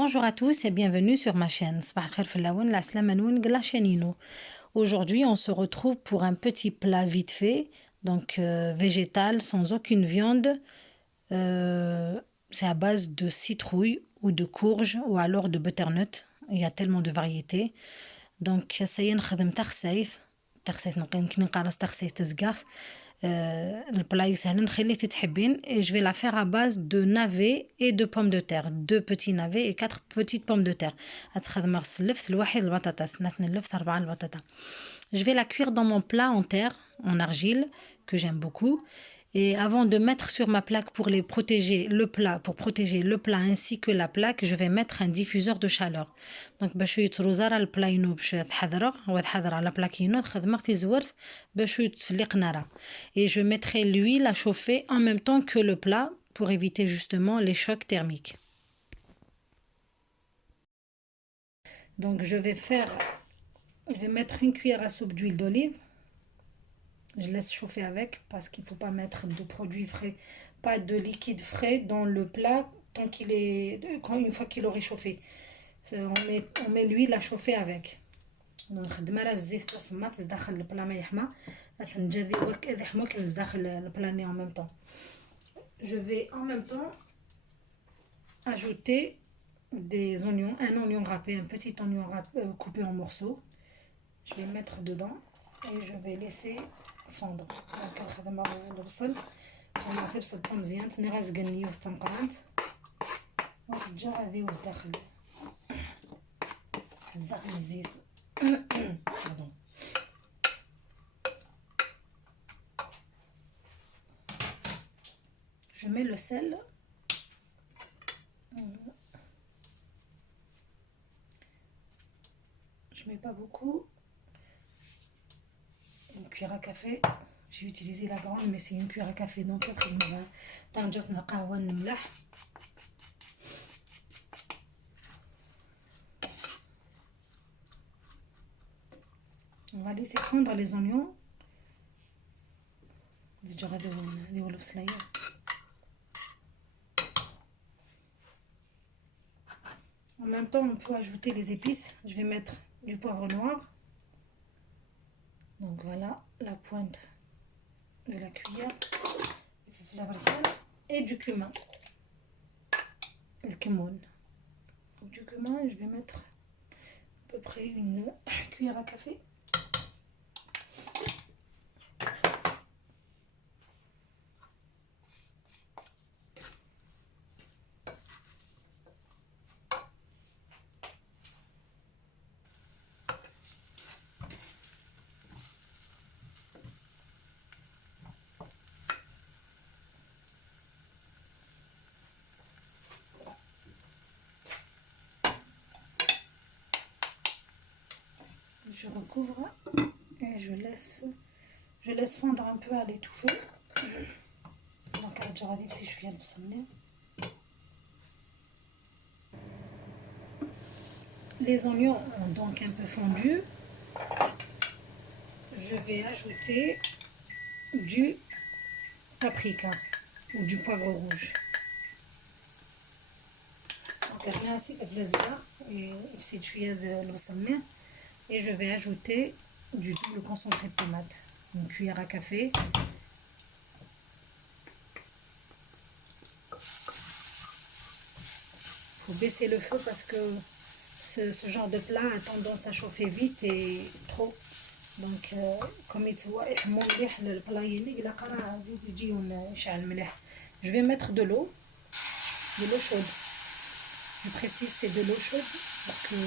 Bonjour à tous et bienvenue sur ma chaîne. La chaîne. Aujourd'hui, on se retrouve pour un petit plat vite fait, donc végétal, sans aucune viande. C'est à base de citrouille ou de courge ou alors de butternut. Il y a tellement de variétés. Donc, ça y est, نخدم تخسيف يمكن نقرص تخسيف تزقاف. البلا يسهل نخليه تتحبين et je vais la faire à base de navets et de pommes de terre, deux petits navets et quatre petites pommes de terre. هتخدم اللفت الواحد البطاطس نثني اللفت 4 البطاطا. Je vais la cuire dans mon plat en terre, en argile, que j'aime beaucoup. Et avant de mettre sur ma plaque pour protéger le plat ainsi que la plaque, je vais mettre un diffuseur de chaleur. Donc باش يتروزا راه البلا ينوب باش تحضره وتحضر على plaque ينوض خدمت زورت باش يتفلق نارا. Et je mettrai l'huile à chauffer en même temps que le plat pour éviter justement les chocs thermiques. Donc je vais mettre une cuillère à soupe d'huile d'olive. Je laisse chauffer avec parce qu'il ne faut pas mettre de produits frais, pas de liquide frais dans le plat une fois qu'il aurait chauffé. On met l'huile à chauffer avec. Donc en même temps. Je vais en même temps ajouter des oignons, un oignon râpé, un petit oignon coupé en morceaux. Je vais mettre dedans et je vais laisser فوندغ. دونك نخدم البصل لما تبصل مزيان تنغاز قنيوه تنقرانت وتجا غادي يوز داخل الزيت. Pardon. Je mets le sel. Je mets pas beaucoup. Une cuillère à café. J'ai utilisé la grande, mais c'est une cuillère à café donc on va laisser fondre les oignons. En même temps, on peut ajouter les épices. Je vais mettre du poivre noir. Donc voilà la pointe de la cuillère. Et du cumin. Le kmoun. Du cumin, je vais mettre à peu près une cuillère à café. Je recouvre et je laisse fondre un peu à l'étouffer. Donc si je viens de s'amener. Les oignons ont donc un peu fondu. Je vais ajouter du paprika ou du poivre rouge. Donc rien ainsi que et je vais ajouter du double concentré de tomate, une cuillère à café. Il faut baisser le feu parce que ce genre de plat a tendance à chauffer vite et trop. Donc comme je vais mettre de l'eau chaude. Je précise c'est de l'eau chaude pour que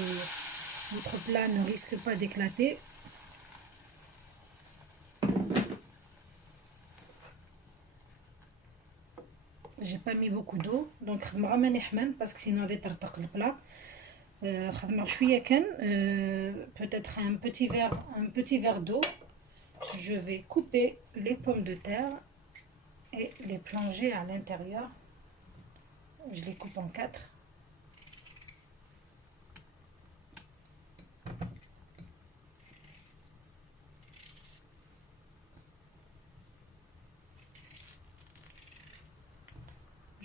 votre plat ne risque pas d'éclater. J'ai pas mis beaucoup d'eau donc je vais رamener parce que sinon va يطرطق البلا. Peut-être un petit verre d'eau. Je vais couper les pommes de terre et les plonger à l'intérieur. Je les coupe en 4.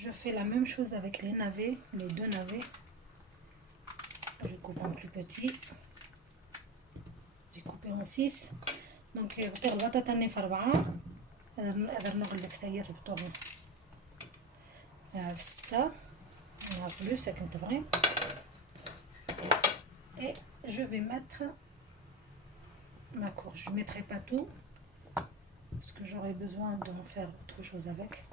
Je fais la même chose avec les navets, les deux navets. coupe en plus petit. J'ai coupé en 6. Donc غطير البطاطا راني في 4. هذا نغلف ثيات بطوغ في 6. On a plus, c'est comme vrai. Et je vais mettre ma courge. Je ne mettrai pas tout parce que j'aurai besoin d'en faire autre chose avec.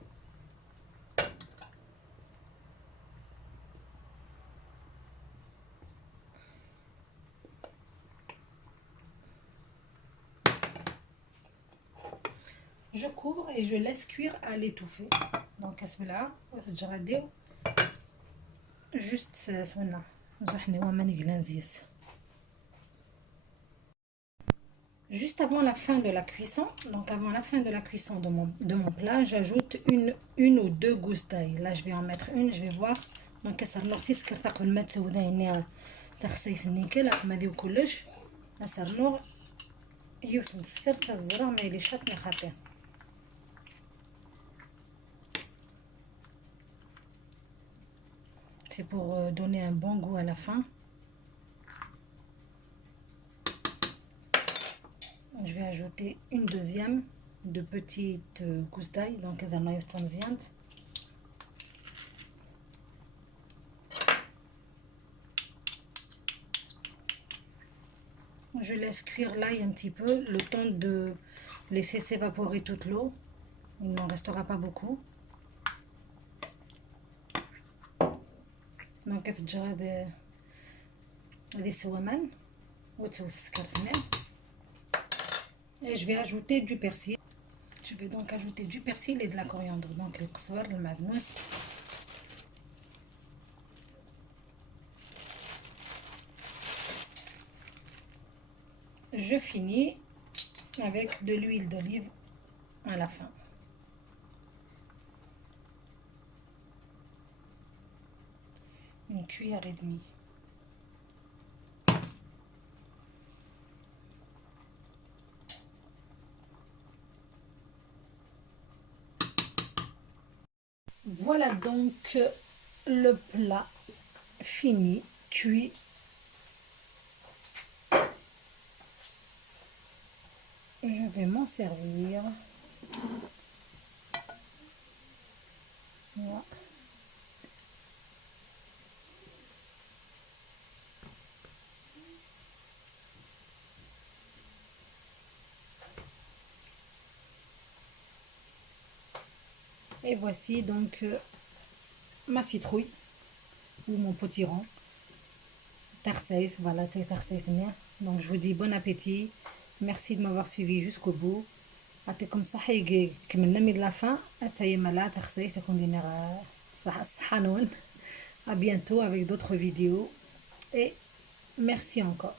Je couvre et je laisse cuire à l'étouffer. Donc اسمع وتجرديو juste سوينا زحني وما نقلانزيس. Juste avant la fin de la cuisson, donc avant la fin de la cuisson de mon plat, j'ajoute une ou deux gousses d'ail. Là, je vais en mettre une, je vais voir. Donc, ça نورتي سكرت قبل ما تسودا يعني تخسيف النيكل ما ديو كلش. صار نور يوث سكرت الزرع ما يليشاتني خاطر. C'est pour donner un bon goût à la fin. Je vais ajouter une deuxième de petites gousses d'ail. Donc, je laisse cuire l'ail un petit peu, le temps de laisser s'évaporer toute l'eau. Il n'en restera pas beaucoup. Donc, et je vais ajouter du persil. Je vais donc ajouter du persil et de la coriandre. Donc, le qsbar, le madnous. Je finis avec de l'huile d'olive à la fin. Une cuillère et demie. Voilà donc le plat fini, cuit. Je vais m'en servir. Voilà. Et voici donc ma citrouille ou mon potiron. Tarsaif, voilà, c'est tarsaif. Donc je vous dis bon appétit. Merci de m'avoir suivi jusqu'au bout. comme ça, كملنا من la fin. À bientôt avec d'autres vidéos. Et merci encore.